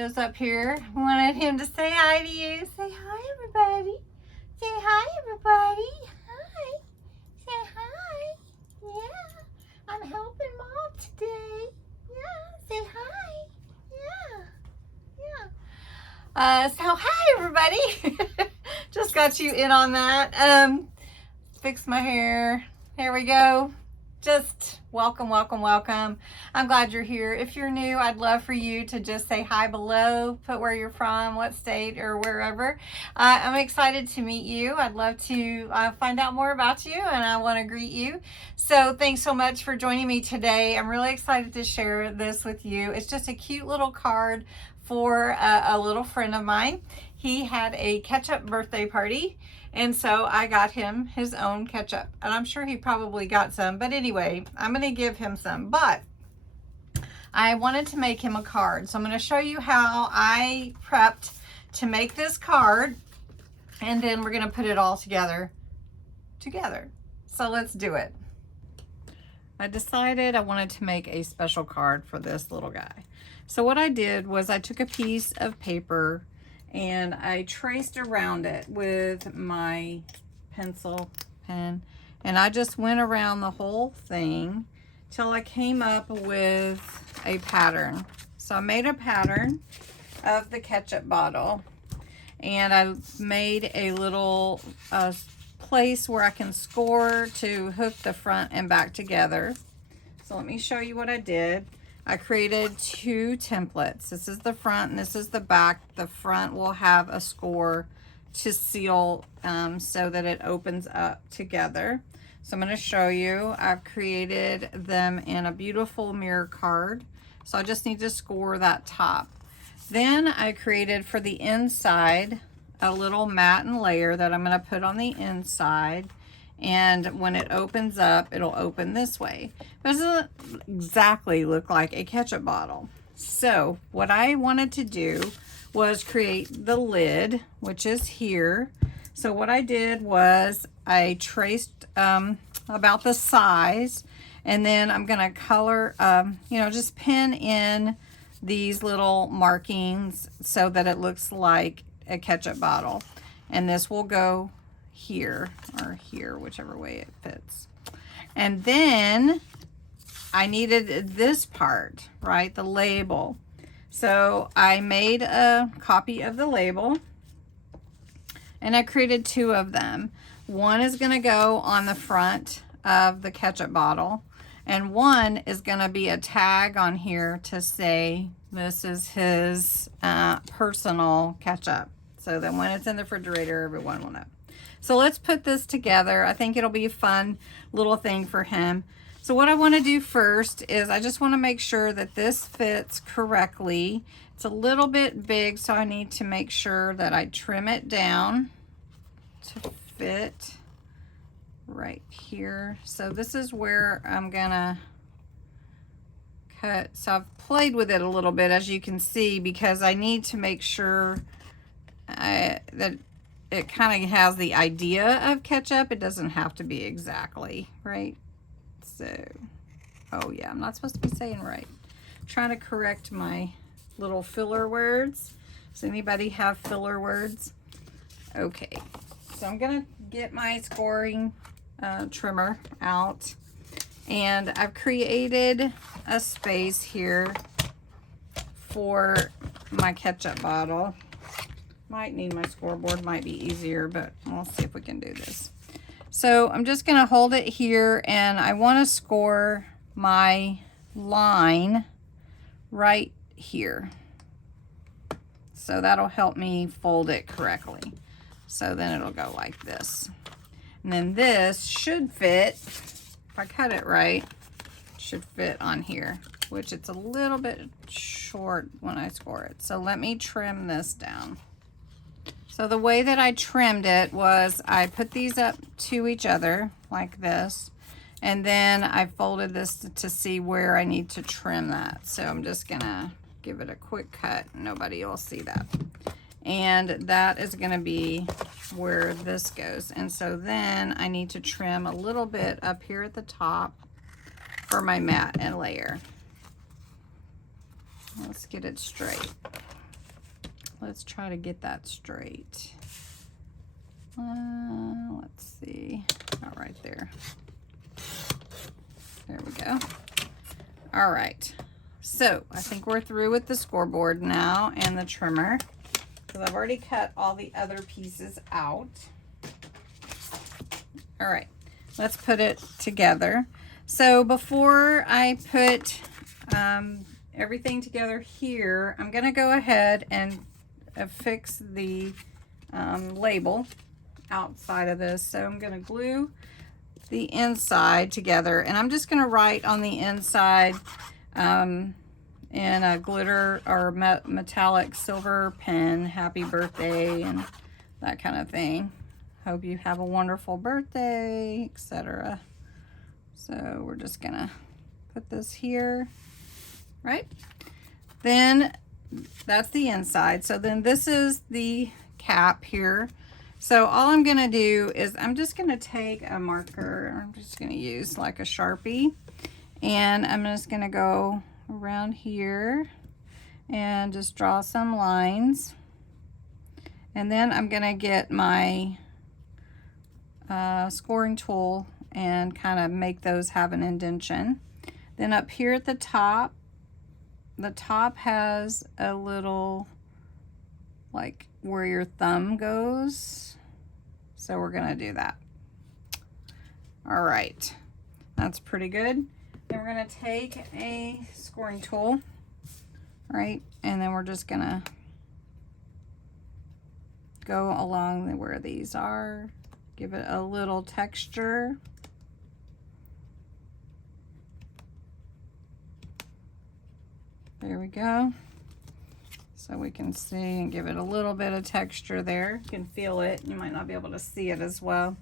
Armando's up here. Wanted him to say hi to you. Say hi, everybody. Say hi, everybody. Hi. Say hi. Yeah. I'm helping Mom today. Yeah. Say hi. Yeah. So hi, everybody. Just got you in on that. Fix my hair. Here we go. Just welcome. I'm glad you're here. If you're new, I'd love for you to just say hi below, put where you're from, what state or wherever. I'm excited to meet you. I'd love to find out more about you, and I want to greet you. So thanks so much for joining me today. I'm really excited to share this with you. It's just a cute little card for a little friend of mine. He had a Ketchup birthday party, and so I got him his own ketchup, and I'm sure he probably got some, but anyway, I'm going to give him some. But I wanted to make him a card, so I'm going to show you how I prepped to make this card, and then we're going to put it all together. So let's do it. I decided I wanted to make a special card for this little guy. So what I did was I took a piece of paper and I traced around it with my pencil pen, and I just went around the whole thing till I came up with a pattern. So I made a pattern of the ketchup bottle, and I made a little place where I can score to hook the front and back together. So let me show you what I did. I created two templates. This is the front and this is the back. The front will have a score to seal so that it opens up together. So I'm going to show you. I've created them in a beautiful mirror card. So I just need to score that top. Then I created for the inside a little matte layer that I'm going to put on the inside. And when it opens up, it'll open this way. But it doesn't exactly look like a ketchup bottle. So what I wanted to do was create the lid, which is here. So what I did was I traced about the size, and then I'm gonna color, just pin in these little markings so that it looks like a ketchup bottle. And this will go here or here, whichever way it fits. And then I needed this part, right, the label. So I made a copy of the label, and I created two of them. One is going to go on the front of the ketchup bottle, and one is going to be a tag on here to say this is his personal ketchup, so that when it's in the refrigerator, everyone will know. So let's put this together. I think it'll be a fun little thing for him. So what I want to do first is I just want to make sure that this fits correctly. It's a little bit big, so I need to make sure that I trim it down to fit right here. So this is where I'm gonna cut. So I've played with it a little bit, as you can see, because I need to make sure that it kind of has the idea of ketchup. It doesn't have to be exactly, right? So, oh yeah, I'm not supposed to be saying right. I'm trying to correct my little filler words. Does anybody have filler words? Okay, so I'm gonna get my scoring trimmer out, and I've created a space here for my ketchup bottle. Might need my scoreboard, might be easier, but we'll see if we can do this. So I'm just gonna hold it here, and I wanna score my line right here. So that'll help me fold it correctly. So then it'll go like this. And then this should fit, if I cut it right, it should fit on here, which it's a little bit short when I score it. So let me trim this down. So the way that I trimmed it was I put these up to each other like this, and then I folded this to see where I need to trim that. So I'm just gonna give it a quick cut. Nobody will see that. And that is gonna be where this goes. And so then I need to trim a little bit up here at the top for my mat and layer. Let's get it straight. let's try to get that straight. Let's see. All right, there. There we go. All right. So I think we're through with the scoreboard now and the trimmer, because I've already cut all the other pieces out. All right, let's put it together. So before I put everything together here, I'm gonna go ahead and affix the label outside of this. So I'm gonna glue the inside together, and I'm just gonna write on the inside in a glitter or metallic silver pen, happy birthday, and that kind of thing. Hope you have a wonderful birthday, etc. So we're just gonna put this here, right? Then that's the inside. So then this is the cap here. So all I'm gonna do is I'm just gonna take a marker. I'm just gonna use like a Sharpie, and I'm just gonna go around here and just draw some lines. And then I'm gonna get my scoring tool and kind of make those have an indentation. Then up here at the top has a little, like where your thumb goes. So we're gonna do that. All right, that's pretty good. Then we're gonna take a scoring tool, right? And then we're just gonna go along where these are, give it a little texture. There we go. So we can see and give it a little bit of texture there. You can feel it. You might not be able to see it as well.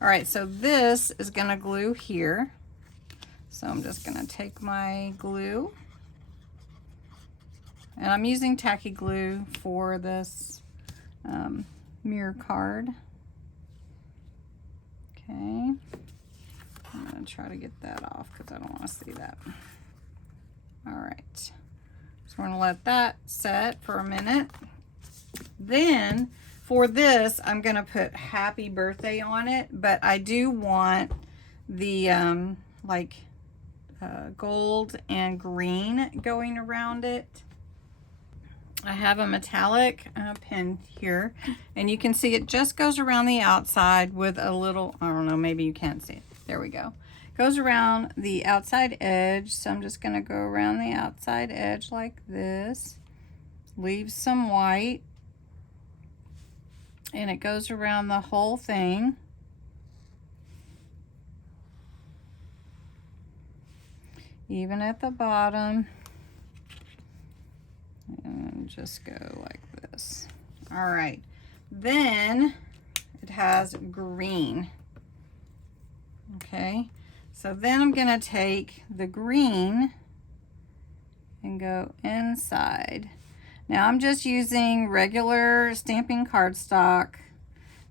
All right, so this is gonna glue here. So I'm just gonna take my glue, and I'm using tacky glue for this mirror card. Okay, I'm gonna try to get that off because I don't want to see that. All right, so we're gonna let that set for a minute. Then for this, I'm gonna put happy birthday on it, but I do want the gold and green going around it. I have a metallic pen here, and you can see it just goes around the outside with a little, I don't know, maybe you can't see it. There we go. Goes around the outside edge. So I'm just gonna go around the outside edge like this. Leave some white, and it goes around the whole thing. Even at the bottom, and just go like this. All right, then it has green. Okay, so then I'm gonna take the green and go inside. Now I'm just using regular stamping cardstock,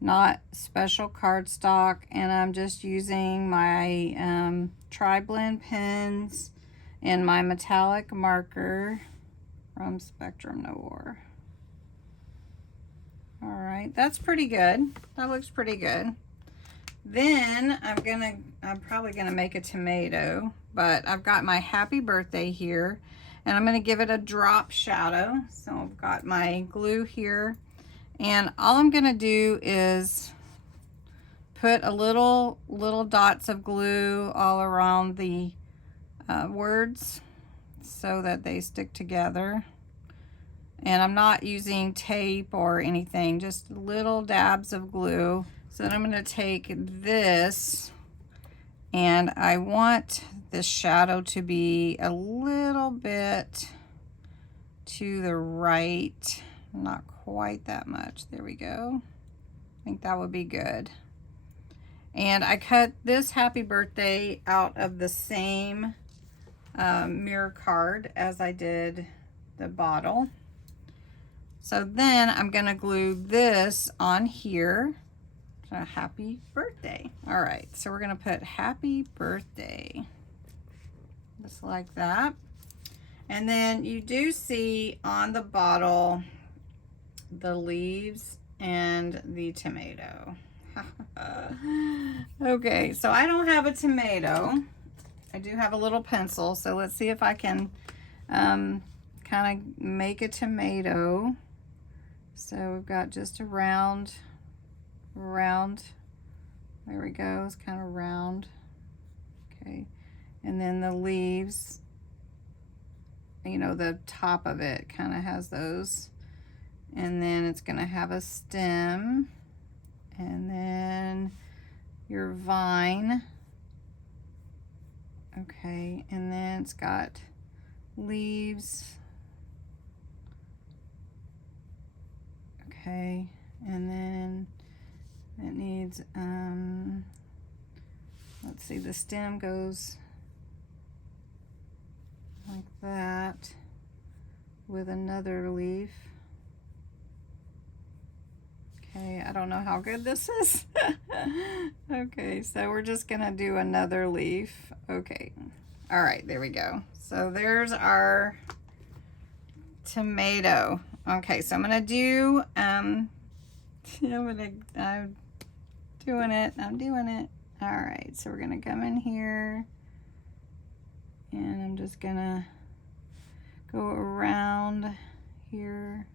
not special cardstock, and I'm just using my tri-blend pens and my metallic marker from Spectrum Noir. All right, that's pretty good. That looks pretty good. Then I'm probably gonna make a tomato, but I've got my happy birthday here, and I'm gonna give it a drop shadow. So I've got my glue here, and all I'm gonna do is put a little dots of glue all around the words so that they stick together. And I'm not using tape or anything, just little dabs of glue. So then I'm gonna take this, and I want this shadow to be a little bit to the right, not quite that much. There we go. I think that would be good. And I cut this happy birthday out of the same mirror card as I did the bottle. So then I'm gonna glue this on here. So happy birthday. All right, so we're gonna put happy birthday, just like that. And then you do see on the bottle, the leaves and the tomato. Okay, so I don't have a tomato. I do have a little pencil, so let's see if I can kind of make a tomato. So we've got just a round, there we go, it's kind of round. Okay, and then the leaves, you know, the top of it kind of has those. And then it's gonna have a stem, and then your vine. Okay, and then it's got leaves. Okay, and then it needs, let's see, the stem goes like that with another leaf. Okay, I don't know how good this is. Okay, so we're just gonna do another leaf. Okay, all right, there we go. So there's our tomato. Okay, so I'm gonna do, I'm doing it. All right, so we're gonna come in here, and I'm just gonna go around here.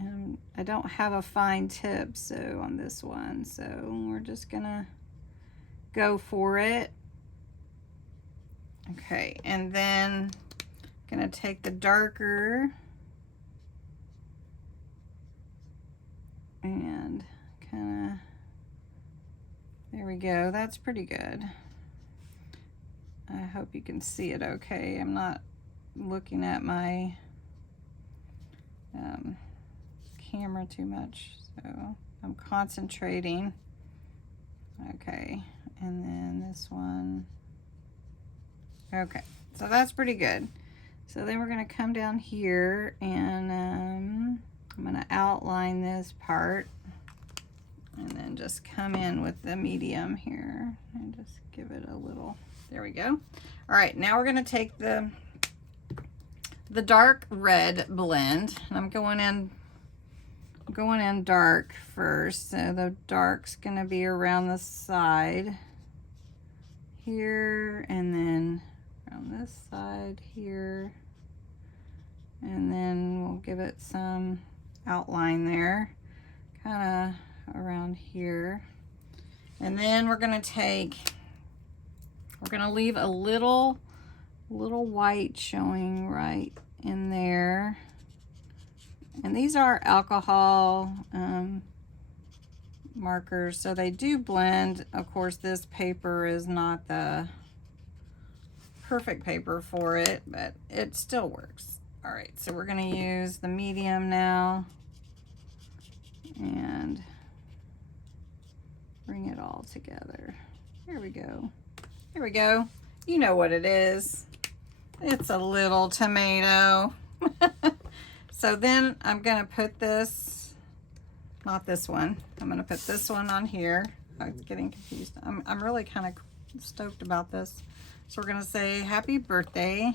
And I don't have a fine tip, so on this one, so we're just gonna go for it. Okay, and then gonna take the darker and kind of, there we go, that's pretty good. I hope you can see it okay. I'm not looking at my camera too much, so I'm concentrating. Okay, and then this one. Okay, so that's pretty good. So then we're going to come down here, and I'm going to outline this part, and then just come in with the medium here and just give it a little, there we go. All right, now we're going to take the dark red blend, and I'm going in dark first. So the dark's going to be around the side here, and then around this side here, and then we'll give it some outline there, kind of around here. And then we're going to leave a little white showing right in there. And these are alcohol markers, so they do blend. Of course, this paper is not the perfect paper for it, but it still works. All right, so we're going to use the medium now and bring it all together. Here we go. Here we go. You know what it is. It's a little tomato. So then I'm going to put this, not this one, I'm going to put this one on here. I'm getting confused. I'm really kind of stoked about this. So we're going to say happy birthday.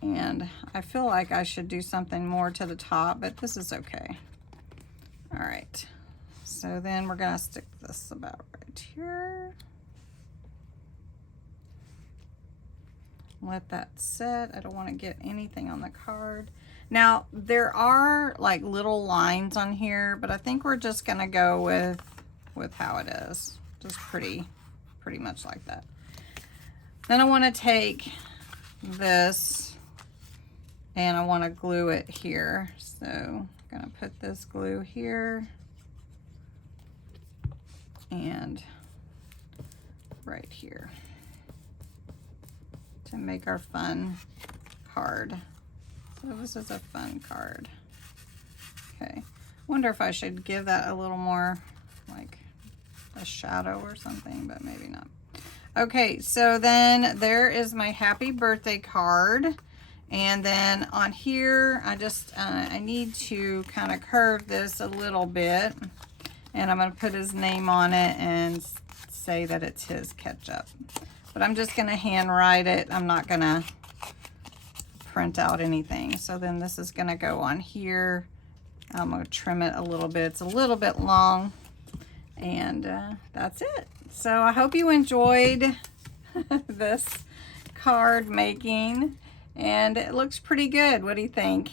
And I feel like I should do something more to the top, but this is okay. All right. So then we're going to stick this about right here. Let that set. I don't want to get anything on the card. Now there are like little lines on here, but I think we're just gonna go with how it is, just pretty much like that. Then I want to take this and I want to glue it here. So I'm gonna put this glue here and right here to make our fun card. So this is a fun card. Okay, wonder if I should give that a little more like a shadow or something, but maybe not. Okay, so then there is my happy birthday card. And then on here, I need to kind of curve this a little bit. And I'm gonna put his name on it and say that it's his Ketchup. But I'm just gonna handwrite it. I'm not gonna print out anything. So then this is going to go on here. I'm going to trim it a little bit. It's a little bit long. And that's it. So I hope you enjoyed this card making. And it looks pretty good. What do you think?